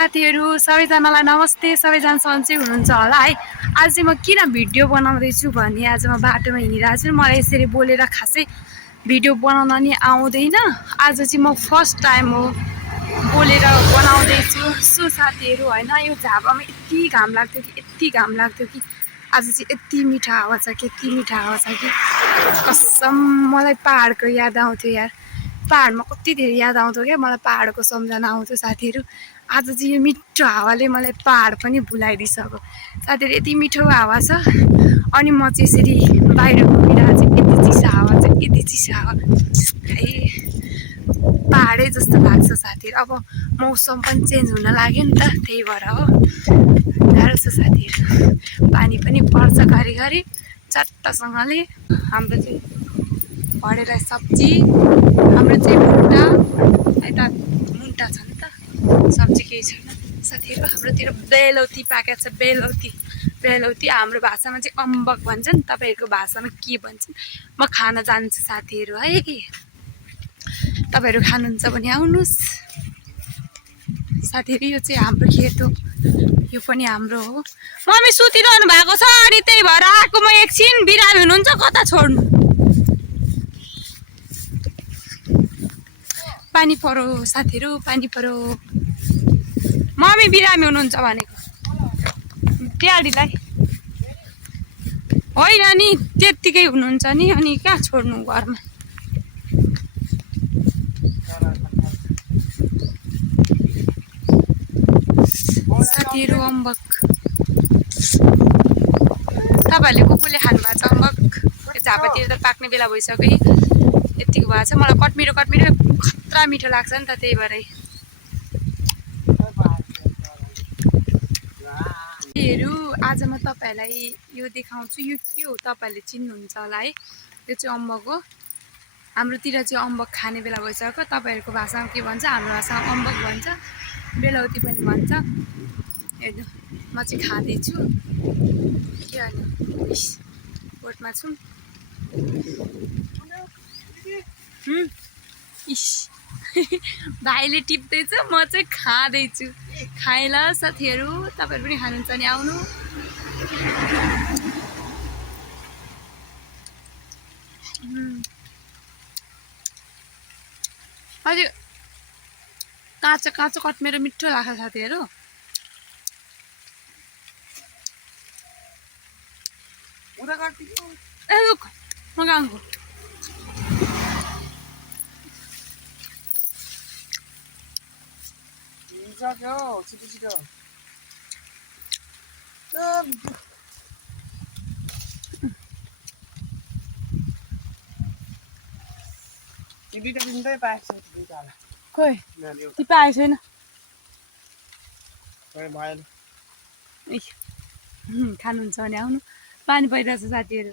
साथीहरु सबैजनालाई नमस्ते। सबैजना सन्चै हुनुहुन्छ होला है। आज चाहिँ म किन भिडियो बनाउँदैछु भने आज म बाटोमा हिँडिरहेको छु। मलाई यसरी बोलेर खासै भिडियो बनाउन नि आउँदैन। आज चाहिँ म फर्स्ट टाइम हो बोलेर बनाउँदैछु। सो साथीहरु हैन, यो झापामा यति घाम लाग्थ्यो कि आज चाहिँ यति मिठो हावा छ कि कसम मलाई पहाडको याद आउँथ्यो यार। पहाडमा कति धेरै याद आउँथ्यो क्या, मलाई पहाडको सम्झना आउँथ्यो साथीहरु। आज चाहिँ यो मिठो हावाले मलाई पहाड पनि भुलाइदिसक्यो साथीहरु। यति मिठो हावा छ अनि म चाहिँ यसरी बाहिर घुमिरहेको छु। यति चिसो हावा खै पहाडै जस्तो लाग्छ साथीहरु। अब मौसम पनि चेन्ज हुन लाग्यो नि त, त्यही भएर हो। गाह्रो छ साथीहरु, पानी पनि पर्छ घरिघरि चट्टसँगले। हाम्रो चाहिँ भरेर सब्जी, हाम्रो चाहिँ मुन्टा यता मुन्टा छ नि त, सब्जी केही छैन साथीहरु। हाम्रोतिर बेलौती पाकेको छ, बेलौती हाम्रो भाषामा चाहिँ अम्बक भन्छन्, तपाईहरुको भाषामा के भन्छन् म खान जान्छु साथीहरु है। तपाईहरु खानुहुन्छ भने आउनुस् साथीहरु। यो चाहिँ हाम्रो खेत हो, यो पनि हाम्रो हो। मम्मी सुतिरहनु भएको छ अनि त्यही भएर आएको म एकछिन। बिरामी हुनुहुन्छ, कता छोड्नु। पानी परो साथीहरु, पानी परो। मम्मी बिरामी हुनुहुन्छ भनेको ड्याडीलाई होइन नि, त्यत्तिकै हुनुहुन्छ नि, अनि कहाँ छोड्नु घरमा। साथीहरु अम्बक तपाईहरुले कुकुरले खानु भएको छ अम्बक? झापातिर त पाक्ने बेला भइसक्यो। यतिको भएको छ। मलाई कटमिरो खतरा मिठो लाग्छ नि त, त्यही भएरै। आज म तपाईहरुलाई यो देखाउँछु। यो के हो तपाईहरुले चिन्नुहुन्छ होला है। यो चाहिँ अम्बक हो। हाम्रोतिर चाहिँ अम्बक खाने बेला भइसक्यो। तपाईहरुको भाषामा के भन्छ? हाम्रो भाषामा अम्बक भन्छ, बेलौती पनि भन्छ। हेर्नु म चाहिँ खाँदैछु के होइन, बोटमा छु। भाइले टिप्दैछ, म चाहिँ खाँदैछु। खाएला साथीहरु, तपाईहरु पनि खानुहुन्छ नि आउनु। अझै काँचो कटमेरो मिठो लाग्छ साथीहरु। ए लुक म गाउँको छिटो दुईटा दिँदै पाएको छ दुईटालाई। खोइ ती पाएको छैन खानुहुन्छ भने आउनु। पानी परिरहेछ साथीहरु।